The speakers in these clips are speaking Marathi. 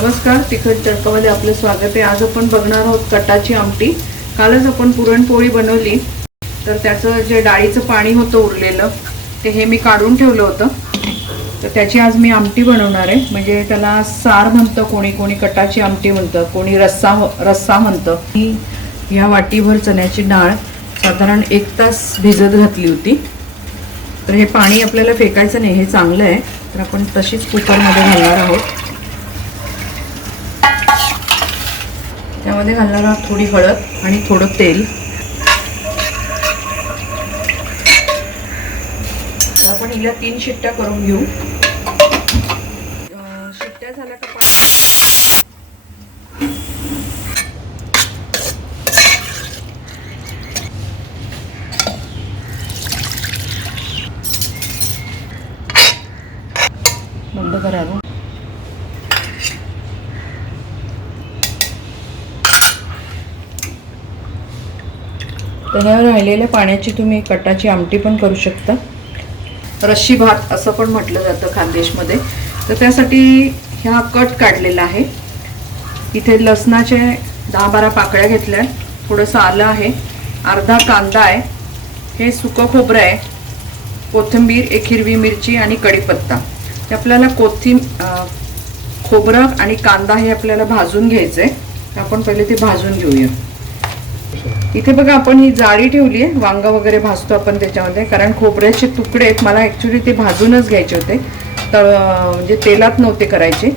नमस्कार तिखट तडकामध्ये आपलं स्वागत आहे. आज आपण बघणार आहोत कटाची आमटी. कालच आपण पुरणपोळी बनवली. तर त्याचं जे डाळीचं पाणी होतं उरलेलं ते हे मी काढून ठेवलं होतं. तर त्याची आज मी आमटी बनवणार आहे. म्हणजे त्याला सार म्हणतं कोणी कोणी कटाची आमटी म्हणतं कोणी रस्सा रस्सा म्हणतं. मी ह्या वाटीभर चण्याची डाळ साधारण एक तास भिजत घातली होती. तर हे पाणी आपल्याला फेकायचं नाही हे चांगलं आहे. तर आपण तशीच कुकरमध्ये घालणार आहोत. त्यामध्ये घालणार आहोत थोडी हळद आणि थोडं तेल. तर आपण हिला तीन शिट्ट्या करून घेऊ. शिट्ट्या झाल्या का बंद करावं. तर ह्या राहिलेल्या पाण्याची तुम्ही कटाची आमटी पण करू शकता. रश्शी भात असं पण म्हटलं जातं खानदेशमध्ये. तर त्यासाठी ह्या कट काढलेला आहे. इथे लसणाचे दहा बारा पाकळ्या घेतल्या थोडंसं आलं आहे. अर्धा कांदा आहे. हे सुकं खोबरं आहे. कोथिंबीर एक हिरवी मिरची आणि कढीपत्ता. ते आपल्याला कोथिं खोबरं आणि कांदा हे आपल्याला भाजून घ्यायचं आहे आपण पहिले ते भाजून घेऊया. इथे बघा आपण ही जाळी ठेवली आहे. वांगं वगैरे भाजतो आपण त्याच्यामध्ये. कारण खोबऱ्याचे तुकडे आहेत. मला ॲक्च्युली ते भाजूनच घ्यायचे होते. तर म्हणजे तेलात नव्हते करायचे.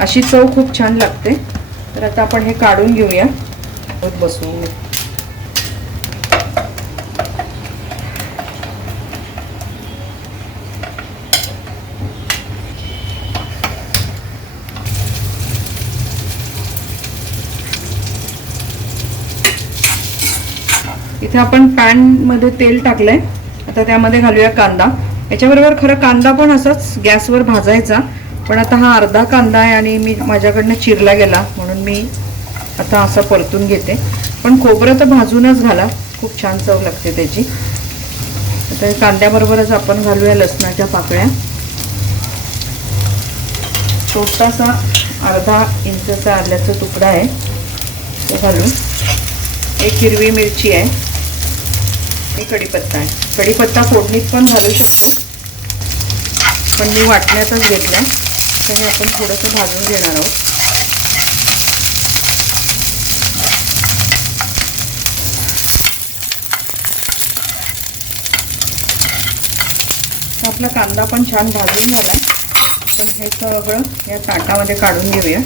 अशी चव खूप छान लागते. तर आता आपण हे काढून घेऊया. बसू इथे आपण पॅनमध्ये तेल टाकलंय. आता त्यामध्ये घालूया कांदा. याच्याबरोबर खरं कांदा पण असाच गॅसवर भाजायचा. पण आता हा अर्धा कांदा आहे आणि मी माझ्याकडनं चिरला गेला म्हणून मी आता असा परतून घेते. पण खोबरं तर भाजूनच घाला. खूप छान चव लागते त्याची. आता कांद्याबरोबरच आपण घालूया लसणाच्या पाकळ्या. छोटासा अर्धा इंचचा आल्याचा तुकडा आहे. तो घालून. एक हिरवी मिरची आहे. आणि कढीपत्ता आहे. कढीपत्ता फोडणीत पण घालू शकतो. पण मी वाटण्यातच घेतला तर हे आपण थोडंसं भाजून घेणार आहोत. आपला कांदा पण छान भाजून झाला. पण हे सगळं या ताटामध्ये काढून घेऊया.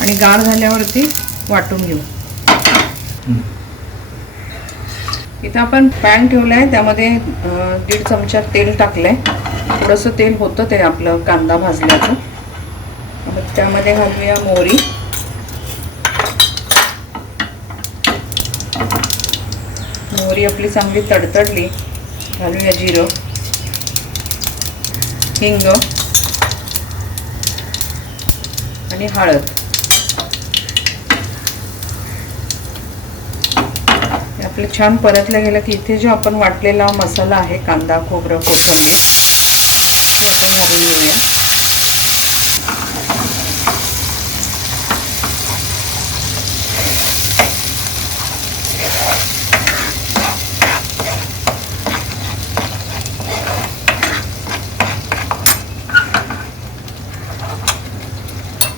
आणि गार झाल्यावरती वाटून घेऊ. इथं आपण पॅन ठेवलाय त्यामध्ये दीड चमचा तेल टाकलं आहे थोडंसं तेल होतं ते आपलं कांदा भाजल्याचं. मग त्यामध्ये घालूया मोहरी. मोहरी आपली चांगली तडतडली. घालूया जिरं. हिंग. आणि हळद. आपलं छान परतलं गेलं की इथे जो आपण वाटलेला मसाला आहे कांदा खोबरं कोथिंबीर ते आपण घालून घेऊया.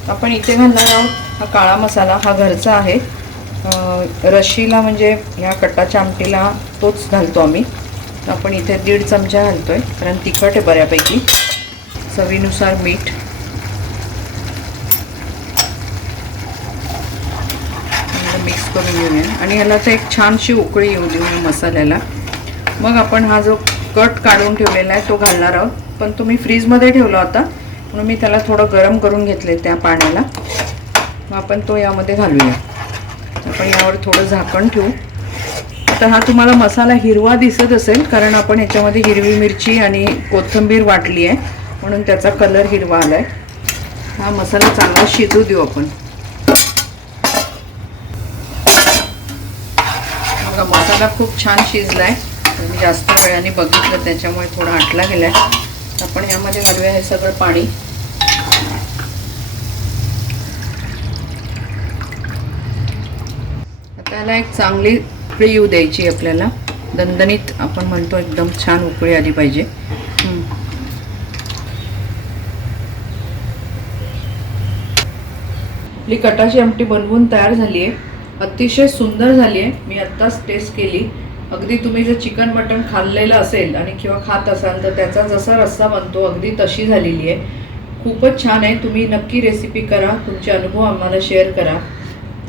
आपण इथे घालणार आहोत हा काळा मसाला हा घरचा आहे. रशीला म्हणजे ह्या कटाच्या आमटीला तोच घालतो आम्ही. तर आपण इथे दीड चमचा घालतो आहे कारण तिखट आहे बऱ्यापैकी. चवीनुसार मीठ. मिक्स करून घेऊया. आणि ह्याला तर एक छानशी उकळी येऊ देऊ मसाल्याला. मग आपण हा जो कट काढून ठेवलेला आहे तो घालणार आहोत. पण तो मी फ्रीजमध्ये ठेवला होता म्हणून मी त्याला थोडं गरम करून घेतले त्या पाण्याला. मग आपण तो यामध्ये घालूया. आपण यावर थोडं झाकण ठेवू. तर हा तुम्हाला मसाला हिरवा दिसत असेल कारण आपण ह्याच्यामध्ये हिरवी मिरची आणि कोथिंबीर वाटली आहे म्हणून त्याचा कलर हिरवा आलाय. हा मसाला चांगला शिजू देऊ आपण. बघा मसाला खूप छान शिजलाय. मी जास्त वेळाने बघितलं त्याच्यामुळे थोडा आटला गेलाय. आपण यामध्ये घालूया हे सगळं पाणी. त्याला एक चांगली उकळी येऊ द्यायची आपल्याला. दणदणीत आपण म्हणतो एकदम छान उकळी आली पाहिजे. आपली कटाची आमटी बनवून तयार झाली आहे. अतिशय सुंदर झाली आहे. मी आत्ताच टेस्ट केली. अगदी तुम्ही जर चिकन मटण खाल्लेलं असेल आणि किंवा खात असाल तर त्याचा जसा रस्सा बनतो अगदी तशी झालेली आहे. खूपच छान आहे. तुम्ही नक्की रेसिपी करा. तुमचे अनुभव आम्हाला शेअर करा.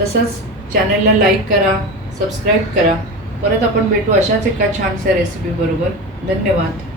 तसंच चॅनलला लाईक करा सबस्क्राईब करा. परत आपण भेटू अशाच एका छानशा रेसिपीबरोबर धन्यवाद.